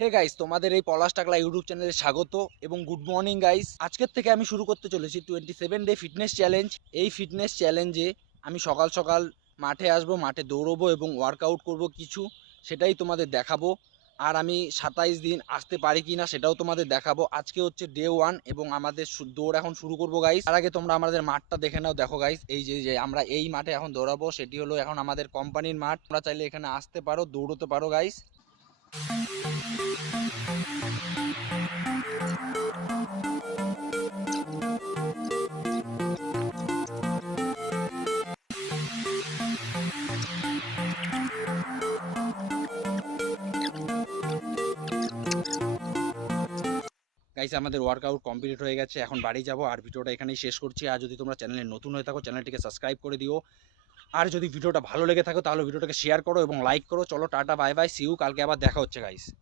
Hey guys, তোমাদের এই পলাশ টাকলা ইউটিউব চ্যানেলে স্বাগত এবং গুড মর্নিং গাইস। আজকের থেকে আমি শুরু করতে চলেছি 27 ডে ফিটনেস চ্যালেঞ্জ। এই ফিটনেস চ্যালেঞ্জে আমি সকাল সকাল মাঠে আসব, মাঠে দৌড়বো এবং ওয়ার্কআউট করব কিছু, সেটাই তোমাদের দেখাবো। আর আমি 27 দিন আসতে পারি কি না সেটাও তোমাদের দেখাবো। আজকে হচ্ছে ডে 1 এবং আমাদের দৌড় এখন শুরু করবো গাইস। তার আগে তোমরা আমাদের মাঠটা দেখে নাও। দেখো গাইস, এই যে আমরা এই মাঠে এখন দৌড়াবো, সেটি হলো এখন আমাদের কোম্পানির মাঠ। তোমরা চাইলে এখানে আসতে পারো, দৌড়তে পারো গাইস। গাইস, আমাদের ওয়ার্কআউট কমপ্লিট হয়ে গেছে, এখন বাড়ি যাব। আর ভিডিওটা এখানেই শেষ করছি। আর যদি তোমরা চ্যানেলে নতুন হয়ে থাকো, চ্যানেলটিকে সাবস্ক্রাইব করে দিও। আর যদি ভিডিওটা ভালো লেগে থাকো তাহলে ভিডিওটাকে শেয়ার করো এবং লাইক করো। চলো tata, bye bye, see you. কালকে আবার দেখা হচ্ছে গাইস।